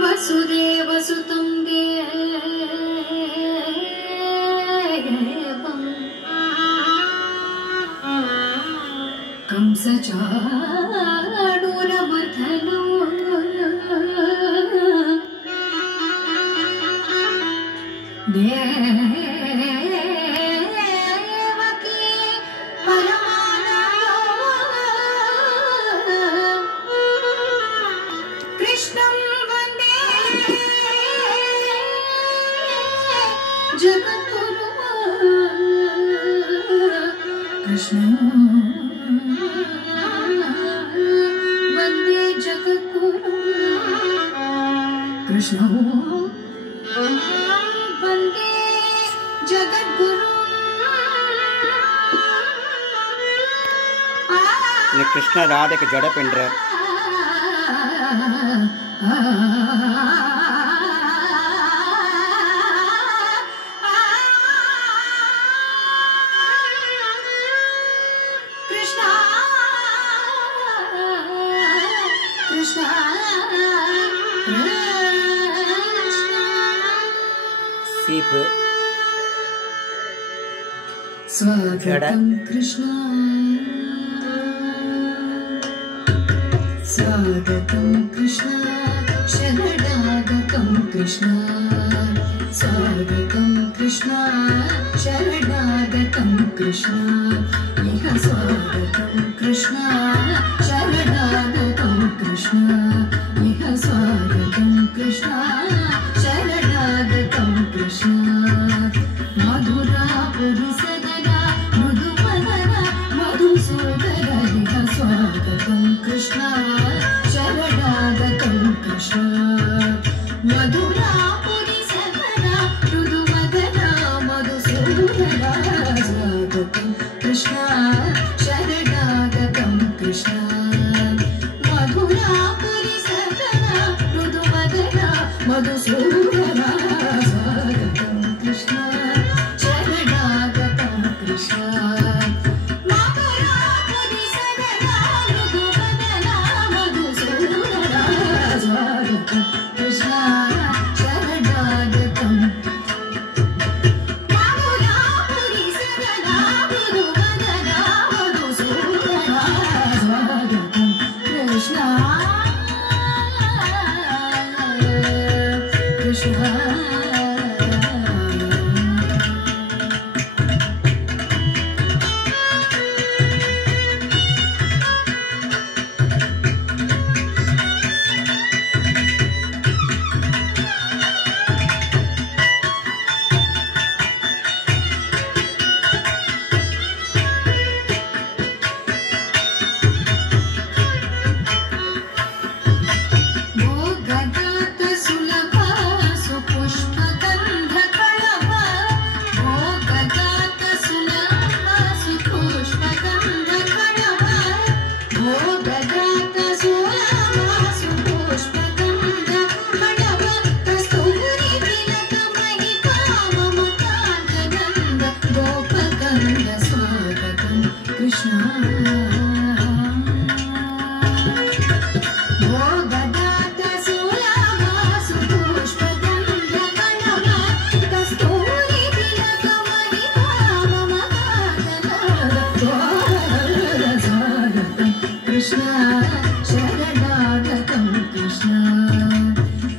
वसुदेवसुतं देवं कंसचाणूरमथनो देवकी परमानन्दो कृष्णं वन्दे जगद्गुरुं कृष्णं वन्दे जगद्गुरुं कृष्णं वन्दे जगद्गुरुं कृष्ण राधे के जड़ पिंड्र सीप स्वागतं कृष्ण स्वागतं कृष्ण शरणागतं कृष्ण स्वागतं कृष्ण शरणागतं कृष्ण इह स्वागतं कृष्ण शरणागतं कृष्ण इह स्वागतं कृष्ण शरणागतं कृष्ण मधुरा पुरुषदना मृदुमदना मधुसूदना इह स्वागतं कृष्ण शरणागतं कृष्ण मधुरा पुरुषदना मृदुमदना मधुसूदना स्वागतं कृष्ण शरणागतं कृष्ण मधुरा पुरुषदना मृदुमदना मधुसूदना स्वागतं कृष्ण शरणागतं कृष्ण मधुरा पुरुषदना मृदुमदना मधुसूदना स्वागतं कृष्ण शरणागतं मधुरा पुरुषदना मृदुमदना मधुसूदना स्वागतं कृष्ण कृष्ण भोगदात सुलभ सुपुष्पगन्धकणव भोगदात सुलभ सुपुष्पगन्धकणव भोगदात सुलभ सुपुष्पगन्धकणव कस्तूरी तिलकमहिता ममतार्कगन्ध गोपगन्ध स्वागतं कृष्ण भोगदात सुलभ सुपुष्पगन्धकणव कस्तूरी तिलकमहिता ममतार्कगन्ध स्वागतं कृष्ण शरणागतं कृष्ण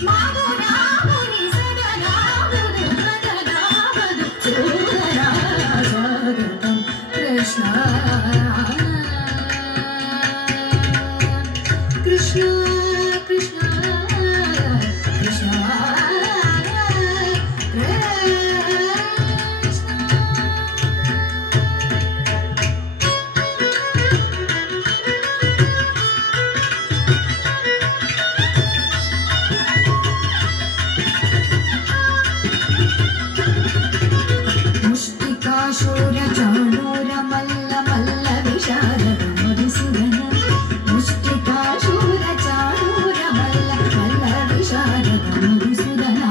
मधुरा पुरुषदना मृदुमदना मधुसूदना स्वागतं कृष्ण कृष्ण कृष्ण कृष्ण मुष्टिकाशूरचाणूरमल्ल मल्ल विशारद मधुसूदन मुष्टिकाशूरचाणूरमल्ल मल्ल विशारद मधुसूदन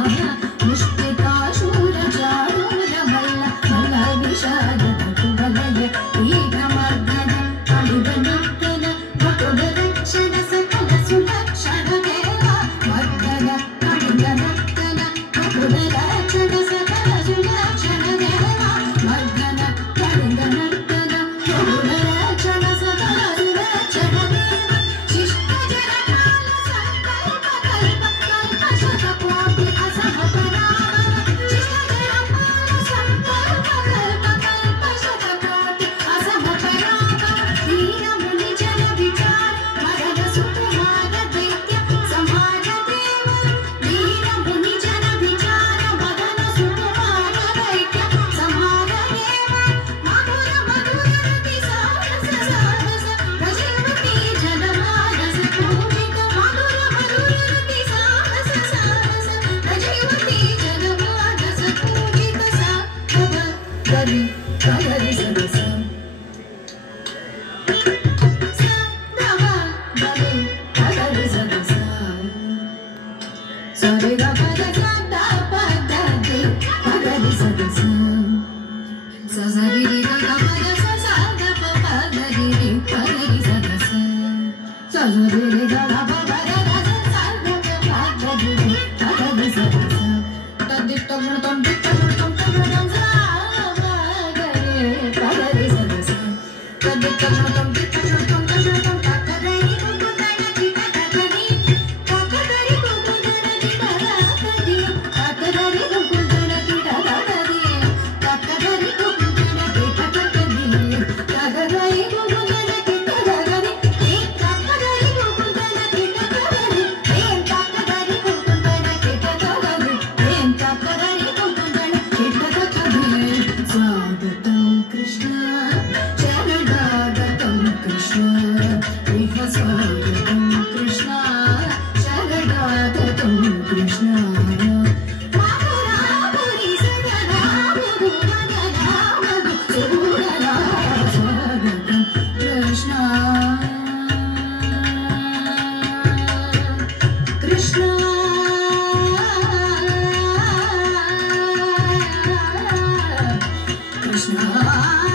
मुष्टिकाशूरचाणूरमल्ल मल्ल विशारद कुवलय ईगमर्दन పగరి సదస సదమ గరి పగరి సదస సరి గ పద సద పదది పగరి సదస సరి గ పద సద పగరి పగరి సదస సరి గ పద Krishna